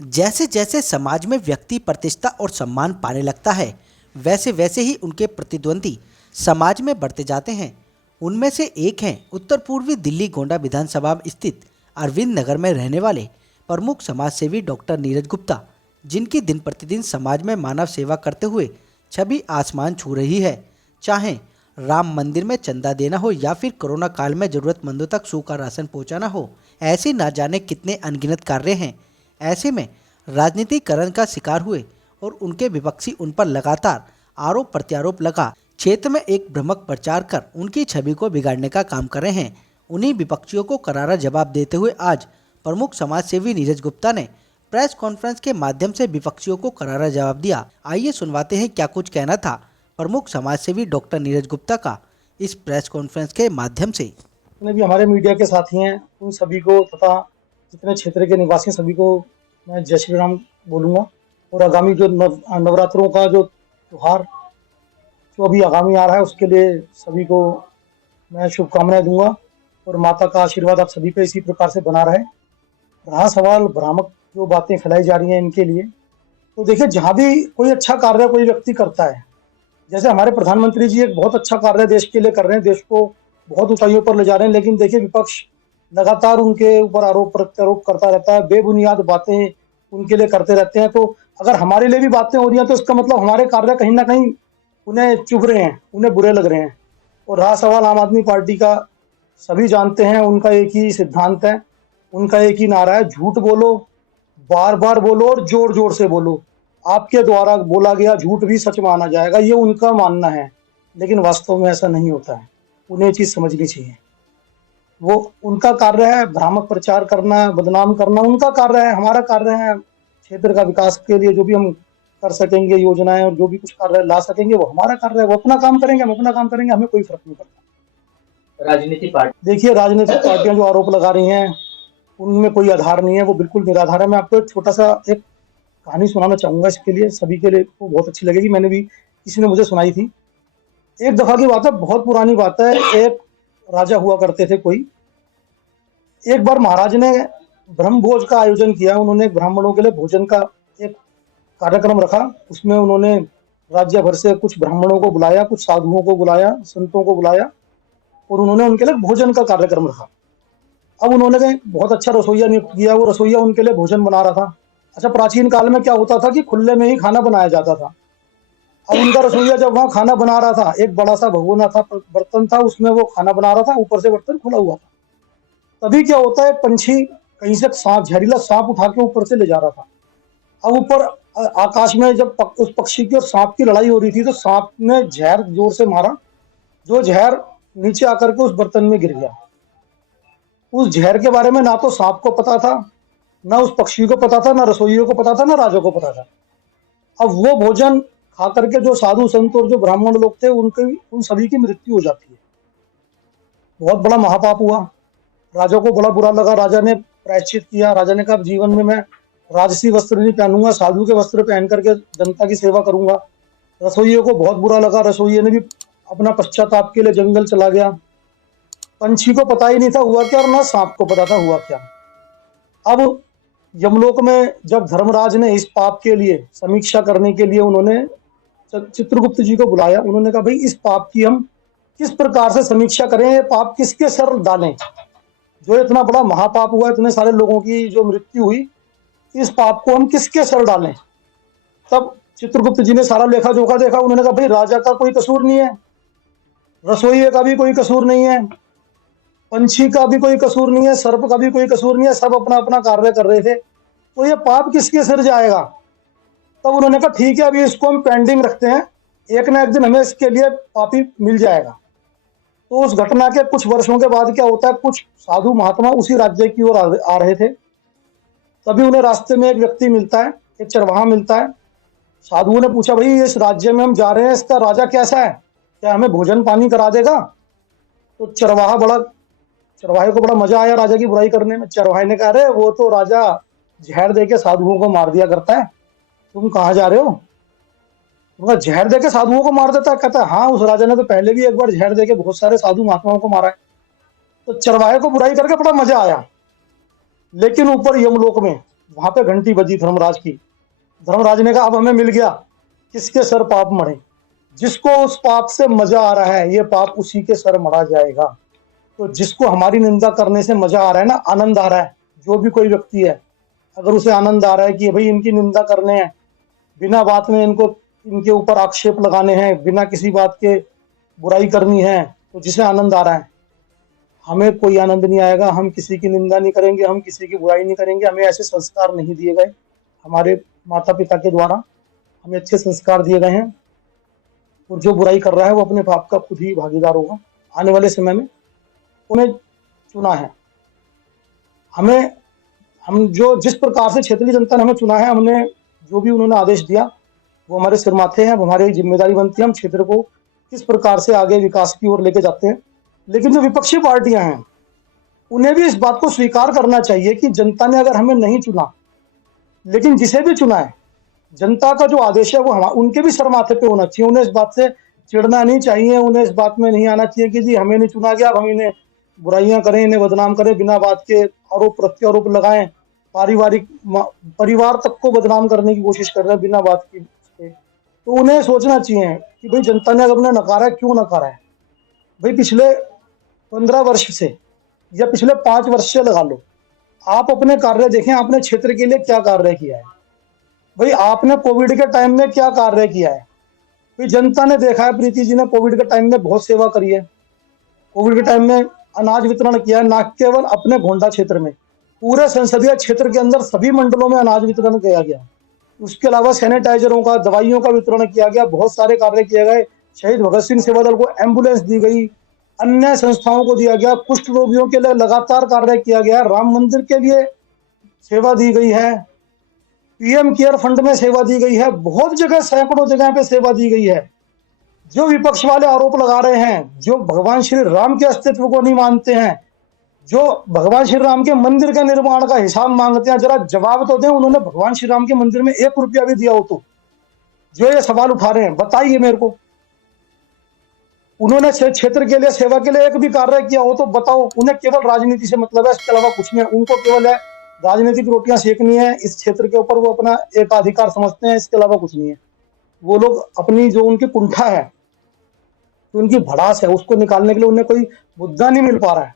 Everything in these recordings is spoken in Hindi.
जैसे जैसे समाज में व्यक्ति प्रतिष्ठा और सम्मान पाने लगता है, वैसे वैसे ही उनके प्रतिद्वंदी समाज में बढ़ते जाते हैं। उनमें से एक हैं उत्तर पूर्वी दिल्ली गोंडा विधानसभा स्थित अरविंद नगर में रहने वाले प्रमुख समाजसेवी डॉक्टर नीरज गुप्ता, जिनकी दिन प्रतिदिन समाज में मानव सेवा करते हुए छवि आसमान छू रही है। चाहे राम मंदिर में चंदा देना हो या फिर कोरोना काल में जरूरतमंदों तक सूखा राशन पहुंचाना हो, ऐसे ना जाने कितने अनगिनत कार्य हैं। ऐसे में राजनीतिकरण का शिकार हुए और उनके विपक्षी उन पर लगातार आरोप प्रत्यारोप लगा क्षेत्र में एक भ्रामक प्रचार कर उनकी छवि को बिगाड़ने का काम कर रहे हैं। उन्हीं विपक्षियों को करारा जवाब देते हुए आज प्रमुख समाजसेवी नीरज गुप्ता ने प्रेस कॉन्फ्रेंस के माध्यम से विपक्षियों को करारा जवाब दिया। आइए सुनवाते हैं क्या कुछ कहना था प्रमुख समाजसेवी डॉक्टर नीरज गुप्ता का इस प्रेस कॉन्फ्रेंस के माध्यम से। जितने भी हमारे मीडिया के साथी हैं उन सभी को तथा जितने क्षेत्र के निवासी सभी को मैं जय श्री राम बोलूँगा। और आगामी जो नवरात्रों का जो त्यौहार जो अभी आगामी आ रहा है उसके लिए सभी को मैं शुभकामनाएं दूंगा और माता का आशीर्वाद आप सभी पे इसी प्रकार से बना रहे। रहा सवाल भ्रामक जो बातें फैलाई जा रही हैं इनके लिए, तो देखिए जहाँ भी कोई अच्छा कार्य कोई व्यक्ति करता है, जैसे हमारे प्रधानमंत्री जी एक बहुत अच्छा कार्य देश के लिए कर रहे हैं, देश को बहुत ऊंचाइयों पर ले जा रहे हैं, लेकिन देखिए विपक्ष लगातार उनके ऊपर आरोप प्रत्यारोप करता रहता है, बेबुनियाद बातें उनके लिए करते रहते हैं। तो अगर हमारे लिए भी बातें हो रही हैं तो इसका मतलब हमारे कार्य कहीं ना कहीं उन्हें चुभ रहे हैं, उन्हें बुरे लग रहे हैं। और रहा सवाल आम आदमी पार्टी का, सभी जानते हैं उनका एक ही सिद्धांत है, उनका एक ही नारा है, झूठ बोलो, बार बार बोलो और जोर जोर से बोलो, आपके द्वारा बोला गया झूठ भी सच माना जाएगा, ये उनका मानना है। लेकिन वास्तव में ऐसा नहीं होता है, उन्हें चीज समझनी चाहिए। वो उनका कार्य है भ्रामक प्रचार करना, बदनाम करना उनका कार्य है। हमारा कार्य है क्षेत्र का विकास के लिए जो भी हम कर सकेंगे योजनाएं और जो भी कुछ कार्य ला सकेंगे वो हमारा कार्य है। वो अपना काम करेंगे, हम अपना काम करेंगे, हमें कोई फर्क नहीं पड़ता। राजनीतिक पार्टी देखिए राजनीतिक पार्टियां जो आरोप लगा रही हैं उनमें कोई आधार नहीं है, वो बिल्कुल निराधार है। मैं आपको एक छोटा सा एक कहानी सुनाना चाहूंगा, इसके लिए सभी के लिए वो बहुत अच्छी लगेगी, मैंने भी किसी ने मुझे सुनाई थी। एक दफा की बात है, बहुत पुरानी बात है। एक राजा हुआ करते थे कोई। एक बार महाराज ने ब्रह्म भोज का आयोजन किया, उन्होंने ब्राह्मणों के लिए भोजन का एक कार्यक्रम रखा। उसमें उन्होंने राज्य भर से कुछ ब्राह्मणों को बुलाया, कुछ साधुओं को बुलाया, संतों को बुलाया और उन्होंने उनके लिए भोजन का कार्यक्रम रखा। अब उन्होंने बहुत अच्छा रसोईया नियुक्त किया, वो रसोईया उनके लिए भोजन बना रहा था। अच्छा, प्राचीन काल में क्या होता था कि खुले में ही खाना बनाया जाता था। अब उनका रसोईया जब वहां खाना बना रहा था, एक बड़ा सा भगोना था, बर्तन था, उसमें वो खाना बना रहा था, ऊपर से बर्तन खुला हुआ था। तभी क्या होता है, पंछी कहीं से सांप, जहरीला सांप उठा के ऊपर से ले जा रहा था। अब ऊपर आकाश में जब उस पक्षी की और सांप की लड़ाई हो रही थी तो सांप ने जहर जोर से मारा, जो जहर नीचे आकर के उस बर्तन में गिर गया। उस जहर के बारे में ना तो सांप को पता था, ना उस पक्षी को पता था, ना रसोइयों को पता था, ना राजा को पता था। अब वो भोजन खा करके जो साधु संत और जो ब्राह्मण लोग थे उनके उन सभी की मृत्यु हो जाती है। बहुत बड़ा महापाप हुआ, राजा को बड़ा बुरा लगा। राजा ने प्रायश्चित किया, राजा ने कहा जीवन में मैं राजसी वस्त्र नहीं पहनूंगा, साधु के वस्त्र पहन करके जनता की सेवा करूंगा। रसोइये को बहुत बुरा लगा, रसोइये ने भी अपना पश्चाताप के लिए जंगल चला गया। पंछी को पता ही नहीं था हुआ क्या और ना सांप को पता था हुआ क्या। अब यमलोक में जब धर्मराज ने इस पाप के लिए समीक्षा करने के लिए उन्होंने चित्रगुप्त जी को बुलाया, उन्होंने कहा भाई इस पाप की हम किस प्रकार से समीक्षा करें, ये पाप किसके सर डालें, जो इतना बड़ा महापाप हुआ, इतने सारे लोगों की जो मृत्यु हुई, इस पाप को हम किसके सर डालें। तब चित्रगुप्त जी ने सारा लेखा जोखा देखा, उन्होंने कहा भाई राजा का कोई कसूर नहीं है, रसोइये का भी कोई कसूर नहीं है, पंछी का भी कोई कसूर नहीं है, सर्प का भी कोई कसूर नहीं है, सब अपना अपना कार्य कर रहे थे, तो ये पाप किसके सिर जाएगा। तब उन्होंने कहा ठीक है अभी इसको हम पेंडिंग रखते हैं, एक ना एक दिन हमें इसके लिए पापी मिल जाएगा। तो उस घटना के कुछ वर्षों के बाद क्या होता है, कुछ साधु महात्मा उसी राज्य की ओर आ रहे थे। तभी उन्हें रास्ते में एक व्यक्ति मिलता है, एक चरवाहा मिलता है। साधुओं ने पूछा भाई इस राज्य में हम जा रहे हैं, इसका राजा कैसा है, क्या हमें भोजन पानी करा देगा। तो चरवाहे को बड़ा मजा आया राजा की बुराई करने में। चरवाहे ने कहा अरे वो तो राजा जहर देके साधुओं को मार दिया करता है, तुम कहाँ जा रहे हो। तुमका जहर देके साधुओं को मार देता है। कहता है हाँ, उस राजा ने तो पहले भी एक बार जहर देके बहुत सारे साधु महात्माओं को मारा है। तो चरवाहे को बुराई करके बड़ा मजा आया। लेकिन ऊपर यमलोक में वहां पे घंटी बजी धर्मराज की। धर्मराज ने कहा अब हमें मिल गया, किसके सर पाप मढ़े। जिसको उस पाप से मजा आ रहा है, ये पाप उसी के सर मढ़ा जाएगा। तो जिसको हमारी निंदा करने से मजा आ रहा है ना, आनंद आ रहा है, जो भी कोई व्यक्ति है, अगर उसे आनंद आ रहा है कि भाई इनकी निंदा करने हैं, बिना बात में इनको, इनके ऊपर आक्षेप लगाने हैं, बिना किसी बात के बुराई करनी है, तो जिसे आनंद आ रहा है, हमें कोई आनंद नहीं आएगा। हम किसी की निंदा नहीं करेंगे, हम किसी की बुराई नहीं करेंगे। हमें ऐसे संस्कार नहीं दिए गए हमारे माता पिता के द्वारा, हमें अच्छे संस्कार दिए गए हैं। और जो बुराई कर रहा है वो अपने पाप का खुद ही भागीदार होगा आने वाले समय में। उन्हें चुना है हमें, हम जो जिस प्रकार से क्षेत्रीय जनता ने हमें चुना है, हमने जो भी उन्होंने आदेश दिया वो हमारे सिर माथे हैं। अब हमारी जिम्मेदारी बनती है हम क्षेत्र को किस प्रकार से आगे विकास की ओर लेके जाते हैं। लेकिन जो विपक्षी पार्टियां हैं, उन्हें भी इस बात को स्वीकार करना चाहिए कि जनता ने अगर हमें नहीं चुना, लेकिन जिसे भी चुना है, जनता का जो आदेश है वो उनके भी सर माथे पे होना चाहिए। उन्हें इस बात से चिढ़ना नहीं चाहिए, उन्हें इस बात में नहीं आना चाहिए कि जी हमें नहीं चुना गया, अब हम इन्हें बुराइयां करें, इन्हें बदनाम करें, बिना बात के आरोप प्रत्यारोप लगाएं, पारिवारिक परिवार तक को बदनाम करने की कोशिश कर रहे हैं बिना बात की। तो उन्हें सोचना चाहिए कि भाई जनता ने अगर उन्हें नकारा है, क्यों नकारा है। भाई पिछले 15 वर्ष से या पिछले 5 वर्ष से लगा लो, आप अपने कार्य देखें, आपने क्षेत्र के लिए क्या कार्य किया है। भाई आपने कोविड के टाइम में क्या कार्य किया है। भाई जनता ने देखा है, प्रीति जी ने कोविड के टाइम में बहुत सेवा करी है। कोविड के टाइम में अनाज वितरण किया है, ना केवल अपने गोंडा क्षेत्र में, पूरे संसदीय क्षेत्र के अंदर सभी मंडलों में अनाज वितरण किया गया। उसके अलावा सैनिटाइजरों का, दवाइयों का वितरण किया गया, बहुत सारे कार्य किए गए। शहीद भगत सिंह सेवा दल को एम्बुलेंस दी गई, अन्य संस्थाओं को दिया गया, कुष्ठ रोगियों के लिए लगातार कार्य किया गया, राम मंदिर के लिए सेवा दी गई है, पीएम केयर फंड में सेवा दी गई है, बहुत जगह सैकड़ों जगह पे सेवा दी गई है। जो विपक्ष वाले आरोप लगा रहे हैं, जो भगवान श्री राम के अस्तित्व को नहीं मानते हैं, जो भगवान श्री राम के मंदिर के निर्माण का हिसाब मांगते हैं, जरा जवाब तो दें, उन्होंने भगवान श्री राम के मंदिर में 1 रुपया भी दिया हो तो? जो ये सवाल उठा रहे हैं बताइए मेरे को, उन्होंने क्षेत्र के लिए सेवा के लिए एक भी कार्य किया हो तो बताओ। उन्हें केवल राजनीति से मतलब है, इसके अलावा कुछ नहीं है। उनको केवल है राजनीतिक रोटियां सेकनी है इस क्षेत्र के ऊपर, वो अपना एकाधिकार समझते हैं, इसके अलावा कुछ नहीं है। वो लोग अपनी जो उनकी कुंठा है, जो उनकी भड़ास है, उसको निकालने के लिए उन्हें कोई मुद्दा नहीं मिल पा रहा है।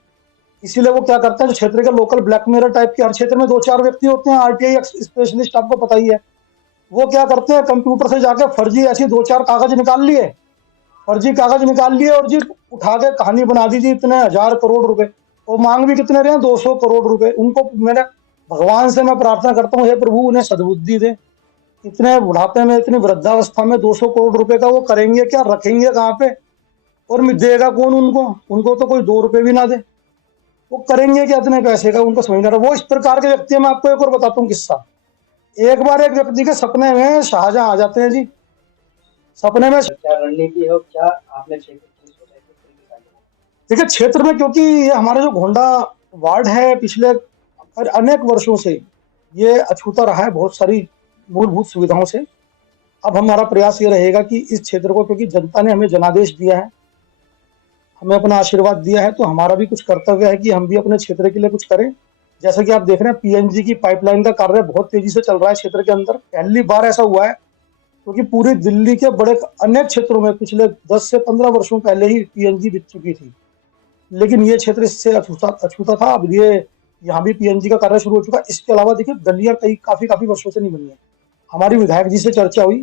इसीलिए वो क्या करते हैं, जो क्षेत्र के लोकल ब्लैकमेलर टाइप के, हर क्षेत्र में 2-4 व्यक्ति होते हैं, आरटीआई स्पेशलिस्ट, आपको पता ही है। वो क्या करते हैं, कंप्यूटर से जाके फर्जी ऐसी 2-4 कागज निकाल लिए, फर्जी कागज निकाल लिए और जी उठा के कहानी बना दीजिए इतने 1000 करोड़ रुपए। और मांग भी कितने रहे हैं, 200 करोड़ रुपए। उनको मैंने भगवान से मैं प्रार्थना करता हूँ, हे प्रभु उन्हें सद्बुद्धि दे। इतने बुढ़ापे में, इतनी वृद्धावस्था में 200 करोड़ रुपए का वो करेंगे क्या, रखेंगे कहाँ पे, और देगा कौन उनको? उनको तो कोई 2 रुपए भी ना दे, वो करेंगे क्या इतने पैसे का, उनको समझ नहीं रहा। वो इस प्रकार के व्यक्ति है। मैं आपको एक और बताता हूँ किस्सा। एक बार एक व्यक्ति के सपने में शाहजहां आ जाते हैं जी। सपने में क्या रणनीति है और क्या आपने देखिए क्षेत्र में, क्योंकि ये हमारा जो गोंडा वार्ड है, पिछले अनेक वर्षों से ये अछूता रहा है बहुत सारी मूलभूत सुविधाओं से। अब हमारा प्रयास ये रहेगा कि इस क्षेत्र को, क्योंकि जनता ने हमें जनादेश दिया है, हमें अपना आशीर्वाद दिया है, तो हमारा भी कुछ कर्तव्य है कि हम भी अपने क्षेत्र के लिए कुछ करें। जैसा कि आप देख रहे हैं, पीएनजी की पाइपलाइन का कार्य बहुत तेजी से चल रहा है क्षेत्र के अंदर। पहली बार ऐसा हुआ है, क्योंकि पूरी दिल्ली के बड़े अनेक क्षेत्रों में पिछले 10 से 15 वर्षों पहले ही पीएनजी बिक चुकी थी, लेकिन ये क्षेत्र इससे अछूता था। अब ये यहाँ भी पीएनजी का कार्य शुरू हो चुका है। इसके अलावा देखिए गलियां काफी वर्षों से नहीं बनी है। हमारी विधायक जी से चर्चा हुई,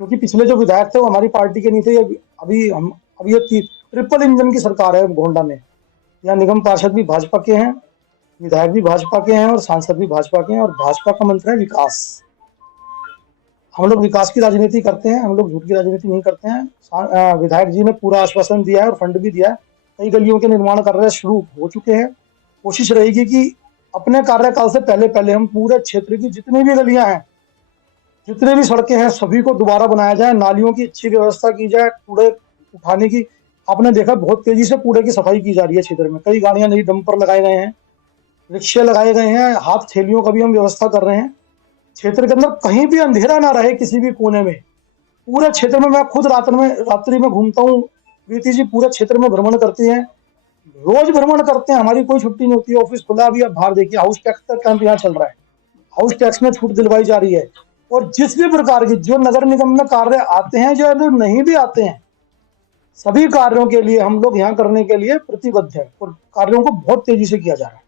क्योंकि पिछले जो विधायक थे वो हमारी पार्टी के नहीं थे। अभी ये ट्रिपल इंजन की सरकार है गोंडा में। यहाँ निगम पार्षद भी भाजपा के हैं, विधायक भी भाजपा के हैं और सांसद भी भाजपा के हैं, और भाजपा का मंत्र है विकास। हम लोग विकास की राजनीति करते हैं, हम लोग झूठ की राजनीति नहीं करते हैं। विधायक जी ने पूरा आश्वासन दिया है और फंड भी दिया है। कई गलियों के निर्माण कार्य शुरू हो चुके हैं। कोशिश रहेगी कि अपने कार्यकाल से पहले हम पूरे क्षेत्र की जितनी भी गलियां हैं, जितने भी सड़कें हैं, सभी को दोबारा बनाया जाए। नालियों की अच्छी व्यवस्था की जाए, कूड़े उठाने की। आपने देखा बहुत तेजी से कूड़े की सफाई की जा रही है क्षेत्र में। कई गाड़ियां, नई डंपर लगाए गए हैं, रिक्शे लगाए गए हैं, हाथ थैलियों का भी हम व्यवस्था कर रहे हैं। क्षेत्र के अंदर कहीं भी अंधेरा ना रहे, किसी भी कोने में। पूरे क्षेत्र में मैं खुद रात्रि में घूमता हूँ, प्रीति जी पूरे क्षेत्र में भ्रमण करती हैं, रोज भ्रमण करते हैं, हमारी कोई छुट्टी नहीं होती है। ऑफिस खुला, अभी आप बाहर देखिए, हाउस टैक्स का कैंप यहाँ चल रहा है। हाउस टैक्स में छूट दिलवाई जा रही है, और जिस भी प्रकार की जो नगर निगम में कार्य आते हैं, जो नहीं भी आते हैं, सभी कार्यों के लिए हम लोग यहाँ करने के लिए प्रतिबद्ध है और कार्यों को बहुत तेजी से किया जा रहा है।